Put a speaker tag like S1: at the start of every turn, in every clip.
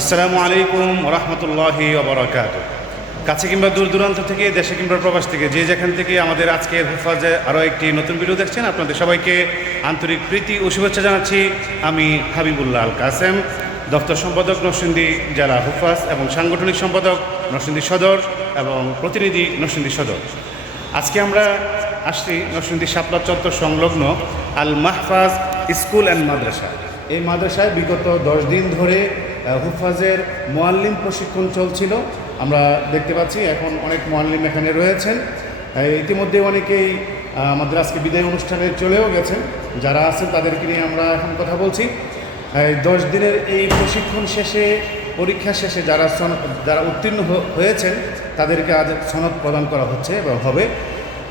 S1: আসসালামু আলাইকুম রহমতুল্লাহি ওবরাকাত। কাছে কিংবা দূর দূরান্ত থেকে, দেশে কিংবা প্রবাস থেকে, যে যেখান থেকে আমাদের আজকের হেফাজে আরও একটি নতুন ভিডিও দেখছেন, আপনাদের সবাইকে আন্তরিক প্রীতি ও শুভেচ্ছা জানাচ্ছি। আমি হাবিবুল্লাহ আল কাসেম দপ্তর সম্পাদক নরসিংদী জেলা হুফাজ এবং সাংগঠনিক সম্পাদক নরসিংদী সদর এবং প্রতিনিধি নরসিংদী সদর। আজকে আমরা আসছি নরসিংদী শাপলা চত্বর সংলগ্ন আল মাহফাজ স্কুল অ্যান্ড মাদ্রাসা। এই মাদ্রাসায় বিগত দশ দিন ধরে হুফাজের মোয়াল্লিম প্রশিক্ষণ চলছিল। আমরা দেখতে পাচ্ছি এখন অনেক মোয়াল্লিম এখানে রয়েছেন। ইতিমধ্যে অনেকেই আমাদের আজকে বিদায় অনুষ্ঠানে চলেও গেছেন। যারা আছেন তাদেরকে নিয়ে আমরা এখন কথা বলছি। দশ দিনের এই প্রশিক্ষণ শেষে, পরীক্ষা শেষে যারা যারা উত্তীর্ণ হয়েছেন, তাদেরকে আজ সনদ প্রদান করা হচ্ছে এবং হবে।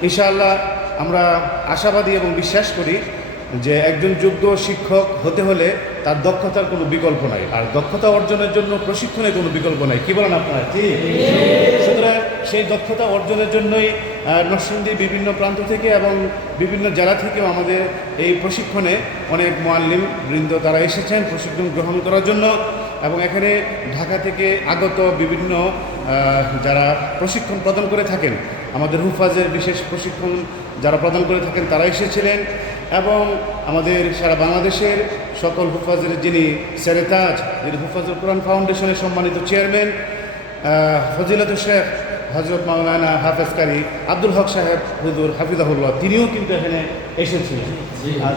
S1: ইনশাআল্লাহ আমরা আশাবাদী এবং বিশ্বাস করি যে একজন যোগ্য শিক্ষক হতে হলে তার দক্ষতার কোনো বিকল্প নাই। আর দক্ষতা অর্জনের জন্য প্রশিক্ষণের কোনো বিকল্প নাই। কি বলেন আপনারা? ঠিক সুতরাং সেই দক্ষতা অর্জনের জন্যই আহ, নরসিংদীর বিভিন্ন প্রান্ত থেকে এবং বিভিন্ন জেলা থেকেও আমাদের এই প্রশিক্ষণে অনেক মোয়াল্লিম বৃন্দ তারা এসেছেন প্রশিক্ষণ গ্রহণ করার জন্য এবং এখানে ঢাকা থেকে আগত বিভিন্ন যারা প্রশিক্ষণ প্রদান করে থাকেন আমাদের হুফাজের বিশেষ প্রশিক্ষণ যারা প্রদান করে থাকেন তারা এসেছিলেন। এবং আমাদের সারা বাংলাদেশের সকল হুফাজের যিনি সেরেতাজ, যিনি হুফাজুল কোরআন ফাউন্ডেশনের সম্মানিত চেয়ারম্যান ফজিলত শেখ হজরত মাওলানা হাফেজ কারি আব্দুল হক সাহেব, হুজুর হাফিজাহুল্লাহ, তিনিও কিন্তু এখানে এসেছিলেন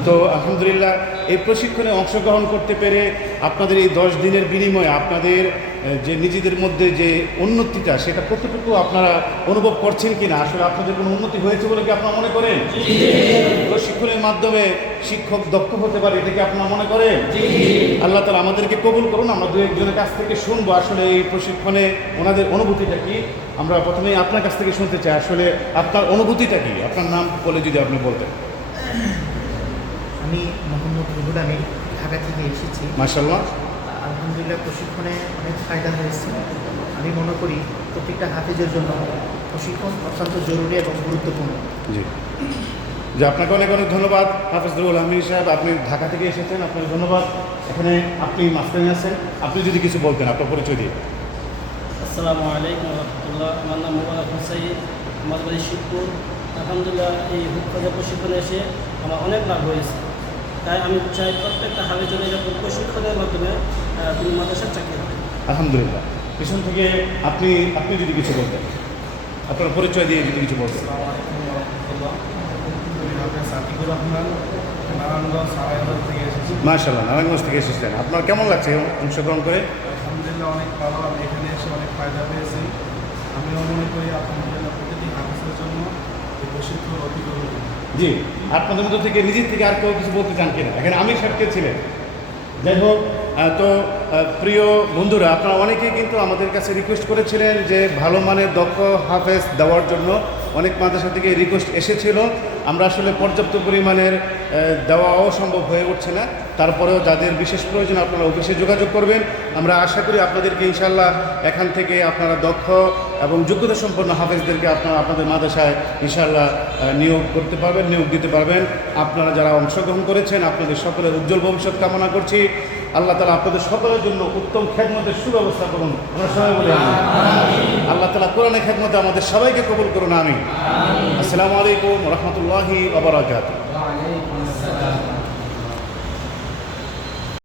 S1: তো আলহামদুলিল্লাহ, এই প্রশিক্ষণে অংশগ্রহণ করতে পেরে আপনাদের এই দশ দিনের বিনিময়ে আপনাদের যে নিজেদের মধ্যে যে উন্নতিটা, সেটা কতটুকু আপনারা অনুভব করছেন কিনা? আসলে আপনাদের কোনো উন্নতি হয়েছে বলে কি আপনারা মনে করেন? প্রশিক্ষণের মাধ্যমে শিক্ষক দক্ষ হতে পারে, এটা কি আপনারা মনে করেন? আল্লাহ তালা আমাদেরকে কবুল করুন, আমরা দু একজনের কাছ থেকে শুনব আসলে এই প্রশিক্ষণে ওনাদের অনুভূতিটা কি। আমরা প্রথমেই আপনার কাছ থেকে শুনতে চাই, আসলে আপনার অনুভূতিটা কি? আপনার নাম বলে যদি আপনি বলতেন।
S2: আমি মোহাম্মদ রুহুল আমি ঢাকা থেকে এসেছি।
S1: মার্শাল্লাহ
S2: আলহামদুলিল্লাহ প্রশিক্ষণে অনেক ফায়দা হয়েছে। আমি মনে করি প্রত্যেকটা হাফিজের জন্য প্রশিক্ষণ অত্যন্ত জরুরি এবং গুরুত্বপূর্ণ।
S1: জি। যে আপনাকে অনেক অনেক ধন্যবাদ। হাফিজুল আহমিদ সাহেব আপনি ঢাকা থেকে এসেছেন আপনাকে ধন্যবাদ। এখানে আপনি মাঝখানে আছেন। আপনি যদি কিছু বলতেন আপনার পরিচয় দিয়ে।
S3: আসসালামু আলাইকুম রহমতুল্লাহ। আমার নাম মোবারক হুসাইন আমার বাড়ি শিবপুর। আলহামদুলিল্লাহ এই হুকাজা প্রশিক্ষণে এসে আমার অনেক লাভ হয়েছে। তাই আমি চাই প্রত্যেকটা হাবিজনে এরকম প্রশিক্ষণের মাধ্যমে তিনি মাদ্রাসার চাকরি হবে
S1: আলহামদুলিল্লাহ। পিছন থেকে আপনি আপনি যদি কিছু বলতেন। আপনার পরিচয় দিয়ে যদি কিছু বলতেন।
S4: সাকিবুর রহমান। নারায়ণগঞ্জ সারাইগঞ্জ থেকে এসেছি।
S1: মার্শাল্লাহ নারায়ণগঞ্জ থেকে এসেছেন। আপনার কেমন লাগছে অংশগ্রহণ করে?
S4: আলহামদুলিল্লাহ অনেক ভালো। আমি এখানে এসে অনেক ফায়দা পেয়েছি। আমিও মনে করি আলহামদুলিল্লাহ প্রতিটি হাফিসের জন্য এই প্রশিক্ষণ অতি জরুরি
S1: জি। আপনাদের মধ্যে থেকে নিজের থেকে আর কেউ কিছু বলতে চান কিনা? এখানে আমি সাহেবকে ছিলেন? যাই হোক তো প্রিয় বন্ধুরা, আপনারা অনেকেই কিন্তু আমাদের কাছে রিকোয়েস্ট করেছিলেন যে ভালো মানের দক্ষ হাফেজ দেওয়ার জন্য। অনেক মাদ্রাসা থেকে রিকোয়েস্ট এসেছিল। আমরা আসলে পর্যাপ্ত পরিমাণের দেওয়াও সম্ভব হয়ে উঠছে না। তারপরেও যাদের বিশেষ প্রয়োজন আপনারা অফিসে যোগাযোগ করবেন। আমরা আশা করি আপনাদেরকে ইনশাল্লাহ এখান থেকে আপনারা দক্ষ এবং যোগ্যতা সম্পন্ন হাফেজদেরকে আপনারা আপনাদের মাদ্রাসায় ইনশাল্লাহ নিয়োগ করতে পারবেন, নিয়োগ দিতে পারবেন। আপনারা যারা অংশগ্রহণ করেছেন, আপনাদের সকলের উজ্জ্বল ভবিষ্যৎ কামনা করছি। আল্লাহ তালা আপনাদের সকলের জন্য উত্তম খেদমতের সুব্যবস্থা করুন। আমরা সবাই বলি আল্লাহ তালা কোরআনে খ্যাতমতে আমাদের সবাইকে কবুল করুন আমি আসসালামু আলাইকুম রহমতুল্লাহি আবরাকাত